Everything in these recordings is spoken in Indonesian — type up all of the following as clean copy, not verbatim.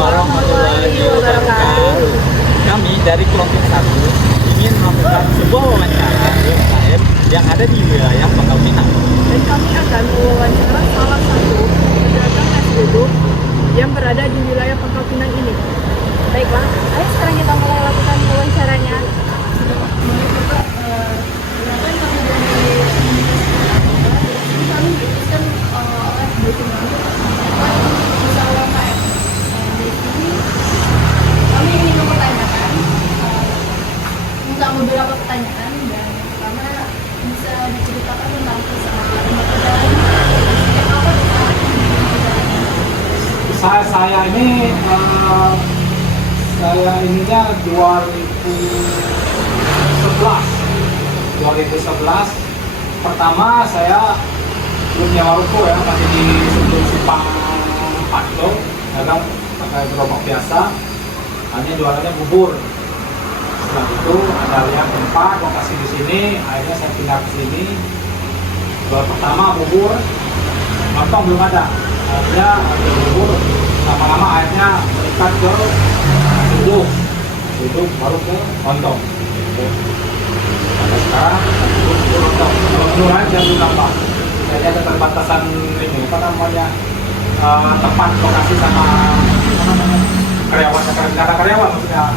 warahmatullahi wabarakatuh. Kami dari kelompok 1 ingin melakukan sebuah wawancara UMKM yang ada di wilayah Pangkal Pinang. Dan kami akan mewawancara salah satu pedagang nasi uduk yang berada di wilayah Pangkal Pinang ini. Baiklah, ayo sekarang kita mulai lakukan wawancaranya. Kami ingin mempertanyakan tentang beberapa pertanyaan, dan yang pertama bisa diceritakan tentang keseharian pekerjaan sejak apa bisa Saya ininya 2011. Pertama saya belum nyawa ruko ya, masih di sebelum Simpang 4 tuh, dagang pakai gerobak biasa, hanya jualannya bubur. Setelah itu ada lihat tempat lokasi di sini, akhirnya saya pindah ke sini. Jual pertama bubur, lontong belum ada. Akhirnya ada bubur, lama-lama akhirnya meningkat ke duduk baru ke lontong. Gitu. Sampai sekarang bubur lontong. Kalau menurut jam berapa? Jadi ada keterbatasan ini apa namanya, tempat lokasi sama apa namanya, karyawan maksudnya,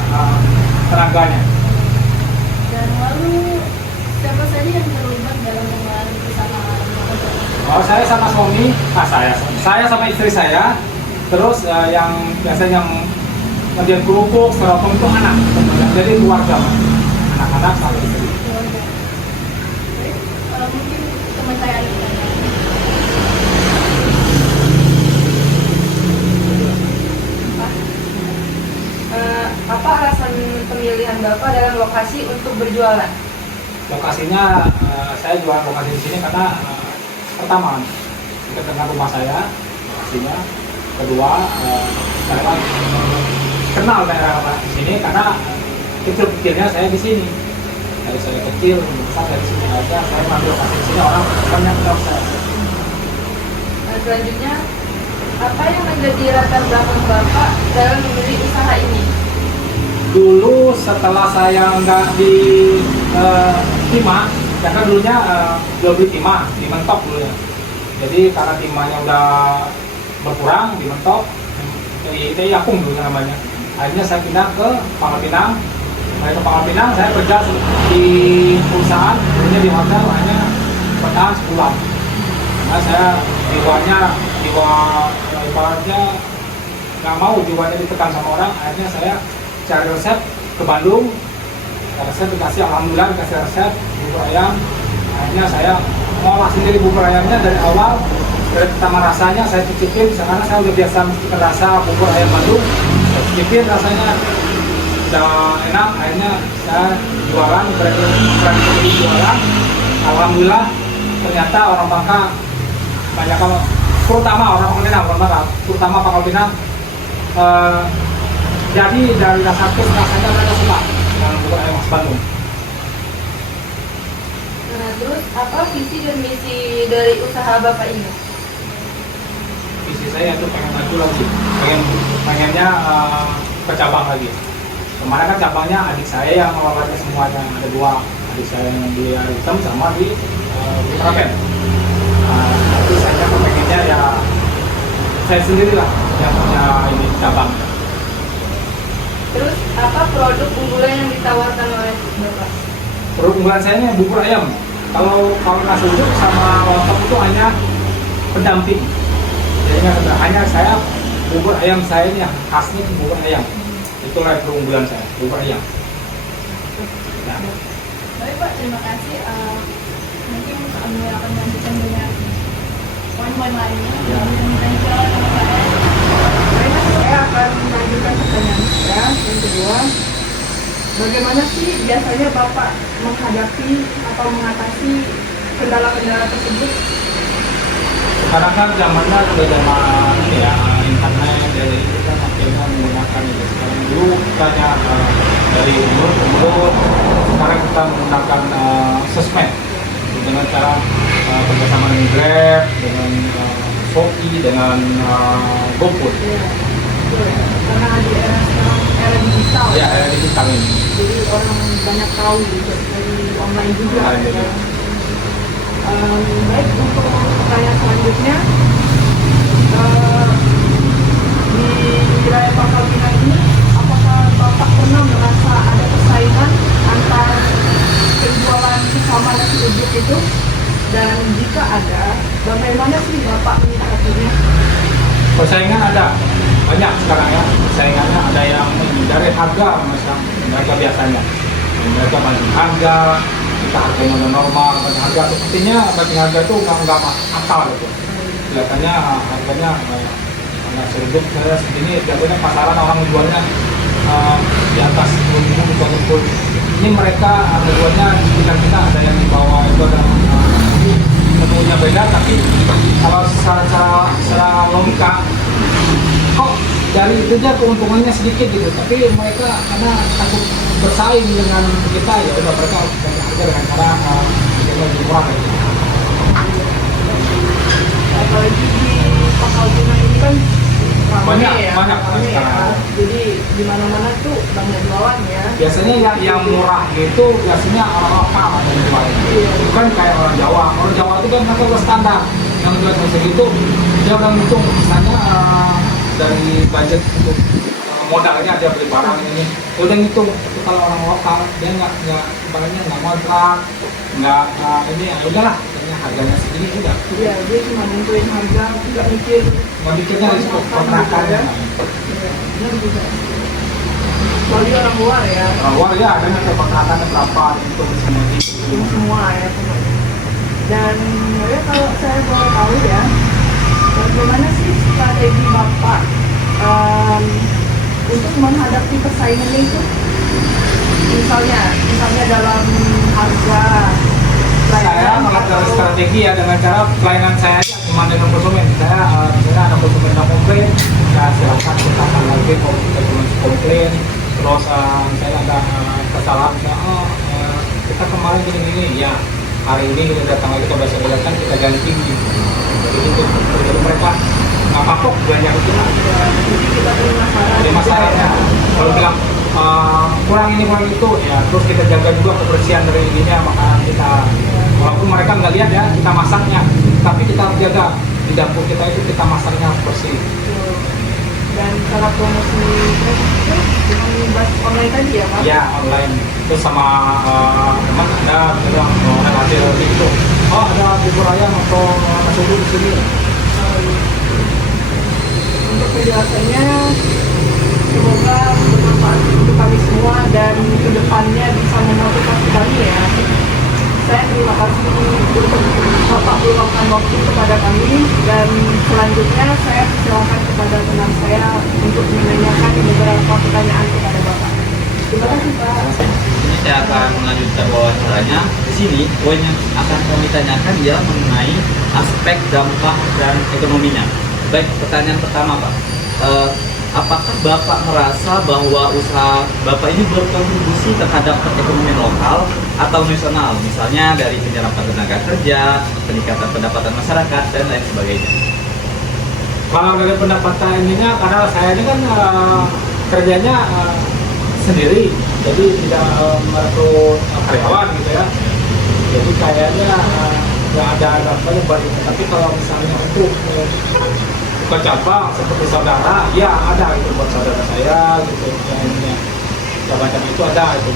tenaganya. dan lalu siapa saja yang terlibat dalam pengelolaan usaha? Oh, saya sama suami, saya sama istri saya, terus yang biasanya yang ngerjain kerupuk, serotong itu anak, jadi keluarga, anak-anak sama istri. Keluarga. Baik, mungkin teman saya ada pertanyaan. Apa alasan pemilihan Bapak dalam lokasi untuk berjualan? Lokasinya saya jualan lokasi di sini karena pertama dekat dengan rumah saya lokasinya, kedua saya kenal daerah di sini karena kecil-kecilnya saya di sini. Dari saya kecil besar dari sini aja, saya ambil lokasi di sini, orang banyak kenal saya. Selanjutnya, apa yang menjadi latar belakang Bapak dalam memilih usaha ini? Dulu setelah saya nggak di timah, karena dulunya jual beli timah di mentok dulu ya. Jadi karena timahnya udah berkurang di mentok, itu Yakung dulu namanya. Akhirnya saya pindah ke Pangkal Pinang. Dari ke Pangkal Pinang saya kerja di perusahaan, dulunya di hotel, hanya bertahan sebulan. Karena saya jiwanya ibaratnya nggak mau jiwanya ditekan sama orang. Akhirnya saya cari resep ke Bandung, resep dikasih, alhamdulillah dikasih resep bubur ayam. Akhirnya saya ngolah sendiri bubur ayamnya dari awal, dari pertama rasanya saya cicipin, karena saya udah biasa mestikan rasa bubur ayam Bandung. Saya cicipin rasanya udah enak, akhirnya saya jualan, berani jualan. Alhamdulillah ternyata orang Bangka banyak, terutama orang Pangkal Pinang, jadi dari rasa rasanya mereka suka dengan bubur ayam khas Bandung. Nah, terus apa visi dan misi dari usaha Bapak ini? Visi saya itu pengen maju lagi, pengennya ke cabang lagi. Kemarin kan cabangnya adik saya yang ngelolanya semuanya, ada 2 adik saya yang di Hitam sama di Kraken. Tapi saya pengennya ya saya sendirilah yang punya ini cabang. Terus apa produk unggulan yang ditawarkan oleh Bapak? Produk unggulan saya ini bubur ayam. Kalau nasi uduk sama lontong itu hanya pendamping. Jadi hanya saya bubur ayam saya ini yang khasnya bubur ayam. Itulah keunggulan saya, bubur ayam. Nah. Baik Pak, terima kasih. Mungkin kami akan lanjutkan dengan poin-poin lainnya. Ya. Dan jalan sama saya. Baiklah, saya akan melanjutkan pertanyaan saya. Yang kedua, bagaimana sih biasanya Bapak menghadapi atau mengatasi kendala-kendala tersebut? Karena kan zamannya sudah zaman ya internet, dari itu kan akhirnya menggunakan itu. Sekarang dulu kita dari mulut ke mulut, sekarang kita menggunakan sosmed dengan cara kerjasama dengan Grab, dengan Shopee, dengan GoFood. betul ya. Karena di era sekarang era digital. Ya, digital ini. Jadi orang banyak tahu gitu dari online juga. Online Ya. juga. Baik, untuk pertanyaan selanjutnya, di wilayah Pangkal Pinang ini, apakah Bapak pernah merasa ada persaingan antar penjualan sesama nasi uduk itu? Dan jika ada, bagaimana sih Bapak menyikapinya? Persaingan ada banyak sekarang ya. Persaingannya ada yang dari harga, misalnya mereka biasanya mereka banding harga, kita harganya udah normal, banding harga sepertinya banding harga itu nggak akal gitu. Kelihatannya harganya nggak sedikit saya segini, biasanya pasaran orang menjualnya di atas 10.000 di bawah. Ini mereka menjualnya di sekitar kita ada yang di bawah itu ada menunya beda, tapi kalau secara logika kok dari itu aja keuntungannya sedikit gitu, tapi mereka karena takut bersaing dengan kita ya udah mereka dari harga dengan cara yang lebih murah gitu. Apalagi di Pangkal Pinang ini kan ramai Banyak, ya, banyak ramai ya. sekarang. Jadi di mana-mana tuh banyak jualan ya. Biasanya yang murah itu biasanya orang lokal yang jual, bukan kayak orang Jawa. Orang Jawa itu kan mereka udah standar yang jual segitu, dia udah ngitung misalnya dari budget untuk modalnya dia beli barang ini, dia udah ngitung. Tapi kalau orang lokal dia nggak barangnya nggak modal, nggak ini ya udahlah, harganya segini udah. Iya, dia cuma nentuin harga, nggak mikir. Nggak mikirnya risiko kontrakannya. Iya, benar juga. Kecuali orang luar ya, Orang luar ya ada yang kontrakannya berapa itu misalnya belum semua ya teman. Dan ya kalau saya boleh tahu ya, bagaimana sih strategi Bapak untuk menghadapi persaingan itu? Misalnya dalam harga. Saya mengatur strategi ya dengan cara pelayanan saya aja cuma dengan konsumen. Saya misalnya ada konsumen yang komplain, ya silakan kita tanggapi komplain. Terus misalnya ada kesalahan, kita kemarin gini-gini, ya hari ini kita datang lagi, kita besok datang kita ganti. Jadi itu jadi mereka nggak kapok banyak itu. Jadi kita Jadi masalahnya kalau bilang kurang ini kurang itu ya, terus kita jaga juga kebersihan dari ininya makanan kita. Walaupun mereka nggak lihat ya kita masaknya, tapi kita harus jaga di dapur kita itu kita masaknya bersih. Dan cara promosi dengan basis online tadi ya Pak? Ya online itu sama teman ada bilang orang hasil itu, oh ada bubur ayam atau nasi uduk di sini. Untuk penjelasannya semoga bermanfaat untuk kami semua dan kedepannya bisa memotivasi kami ya. Saya terima kasih untuk Bapak meluangkan waktu kepada kami, dan selanjutnya saya persilakan kepada teman saya untuk menanyakan beberapa pertanyaan kepada Bapak. Terima kasih Pak. Ini saya akan melanjutkan wawancaranya. Di sini poin yang akan kami tanyakan ialah mengenai aspek dampak dan ekonominya. Baik, pertanyaan pertama Pak. Apakah Bapak merasa bahwa usaha Bapak ini berkontribusi terhadap perekonomian lokal atau nasional, misalnya dari penyerapan tenaga kerja, peningkatan pendapatan masyarakat, dan lain sebagainya? Kalau dari pendapatan ininya, karena saya ini kan kerjanya sendiri, jadi tidak merekrut karyawan gitu ya. Jadi kayaknya nggak ada banyak balik. Tapi kalau misalnya untuk bukan cabang seperti saudara, ya ada itu buat saudara saya gitu. Yang cabang itu ada itu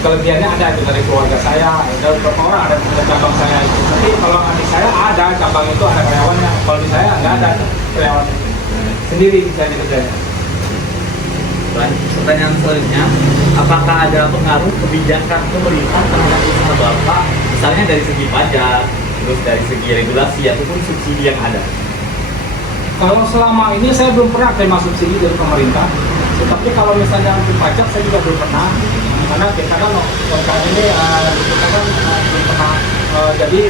kelebihannya ada itu dari keluarga saya, ada beberapa orang ada cabang saya itu. Tapi kalau adik saya ada cabang itu ada karyawannya, kalau di saya nggak ada karyawan sendiri saya dikerjain. Pertanyaan selanjutnya, apakah ada pengaruh kebijakan pemerintah terhadap usaha Bapak, misalnya dari segi pajak, terus dari segi regulasi ataupun subsidi yang ada? Kalau selama ini saya belum pernah terima subsidi dari pemerintah. Tetapi kalau misalnya untuk pajak saya juga belum pernah. Karena kita kan UMKM ini kita kan belum pernah. Jadi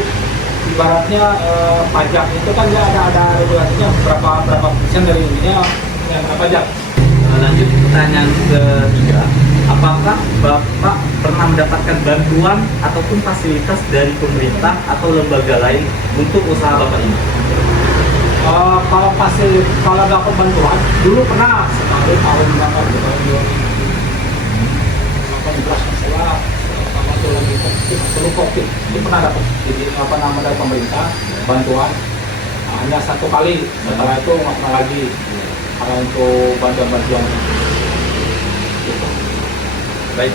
ibaratnya pajak itu kan dia ada regulasinya berapa persen dari ininya yang kena pajak. Lanjut pertanyaan ketiga, apa apakah Bapak pernah mendapatkan bantuan ataupun fasilitas dari pemerintah atau lembaga lain untuk usaha Bapak ini? Kalau dapat bantuan dulu pernah sekali tahun berapa gitu, 2018 masalah sama tuh lagi COVID itu pernah dapat jadi dari pemerintah bantuan. Hanya satu kali, setelah itu nggak pernah lagi kalau untuk bantuan gitu. Baik,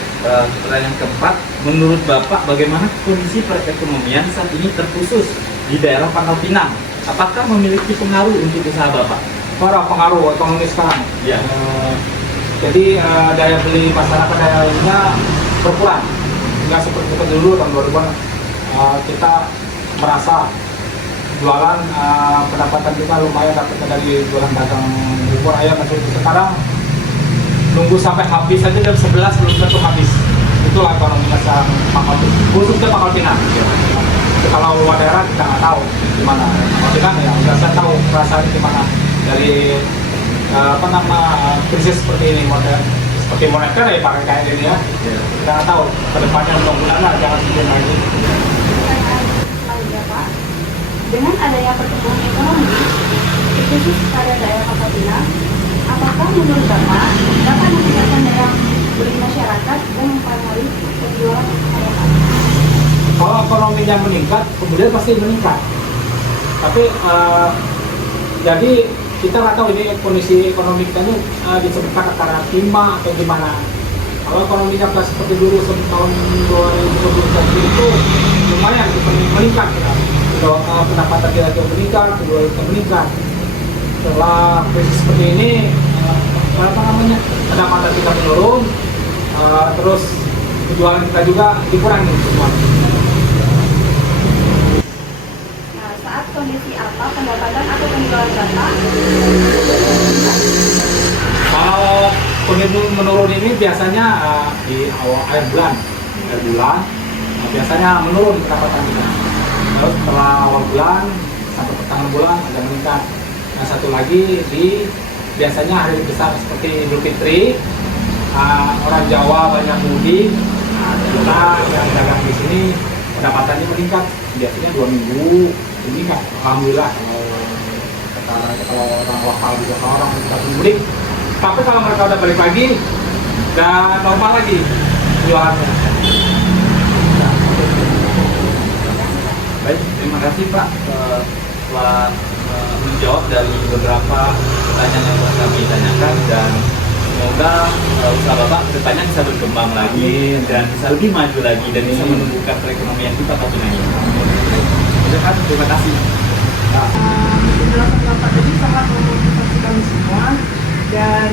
pertanyaan keempat, menurut Bapak bagaimana kondisi perekonomian saat ini terkhusus di daerah Pangkal Pinang? Apakah memiliki pengaruh untuk usaha Bapak? Pengaruh ekonomi sekarang. Ya. Jadi daya beli masyarakat daerahnya berkurang. Nggak seperti dulu tahun 2000-an. Kita merasa jualan pendapatan kita lumayan dapatnya dari jualan dagang bubur ayam. Sekarang nunggu sampai habis saja jam 11 belum tentu habis. Itulah ekonominya sekarang Pangkal Pinang, khususnya Pangkal Pinang. Kalau luar daerah kita nggak tahu gimana. Pangkal Pinang ya udah saya tahu perasaannya gimana dari krisis seperti ini, seperti moneter ya pakai kayak gini ya. Kita nggak tahu kedepannya mudah-mudahan lah jangan seperti lagi. Lainnya Pak, dengan adanya pertumbuhan ekonomi, khusus pada daerah Pangkal Pinang, apakah menurut Bapak dapat meningkatkan daya beli masyarakat dan mempengaruhi penjualan masyarakat? Kalau ekonominya meningkat, kemudian pasti meningkat. Tapi jadi kita nggak tahu ini kondisi ekonomi kita ini disebabkan karena timah atau gimana. Kalau ekonominya nggak seperti dulu tahun 2011 itu lumayan meningkat kita. Pendapatan kita juga meningkat, kedua kita meningkat. Setelah krisis seperti ini, pendapatan kita menurun, terus penjualan kita juga dikurangi. Nah, saat kondisi apa pendapatan atau penjualan Bapak? Kalau kondisi menurun ini biasanya di awal akhir bulan, biasanya menurun pendapatan kita. Terus setelah awal bulan sampai pertengahan bulan ada meningkat. Nah satu lagi biasanya hari besar seperti Idul Fitri, orang Jawa banyak mudik, kita yang dagang di sini pendapatannya meningkat. Biasanya 2 minggu meningkat. Alhamdulillah kalau orang lokal juga orang kita mudik. Tapi kalau mereka udah balik lagi, udah normal lagi jualannya. Baik, terima kasih Pak telah menjawab dari beberapa pertanyaan yang telah kami tanyakan, dan semoga usaha Bapak kedepannya bisa berkembang lagi dan bisa lebih maju lagi dan bisa menumbuhkan perekonomian di Pangkal Pinang ini. Terima kasih. Penjelasan Bapak tadi sangat memotivasi kami semua, dan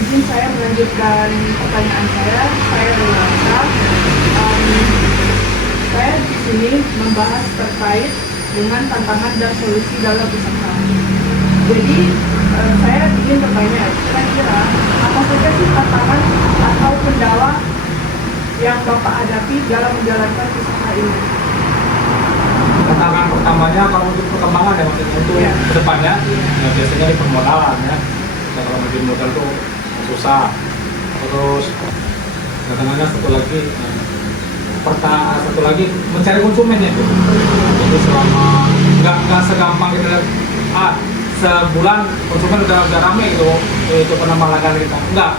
izin saya melanjutkan pertanyaan saya. Saya Rulasa. Saya di sini membahas terkait dengan tantangan dan solusi dalam usaha. Jadi saya ingin bertanya, kira-kira apa saja sih tantangan atau kendala yang Bapak hadapi dalam menjalankan usaha ini? Tantangan pertamanya kalau untuk perkembangan ya maksudnya untuk kedepannya ya, biasanya di permodalan ya. Kita kalau bikin modal tuh susah. Terus tantangannya satu lagi mencari konsumennya itu. Jadi selama nggak segampang kita lihat sebulan konsumen udah ramai gitu itu penambah langganan kita. Enggak,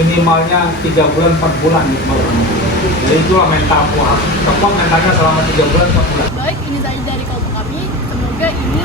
minimalnya 3 bulan 4 bulan gitu baru. Jadi itulah mental harus kuat mentalnya selama 3 bulan 4 bulan. Baik, ini saja dari kelompok kami. Semoga ini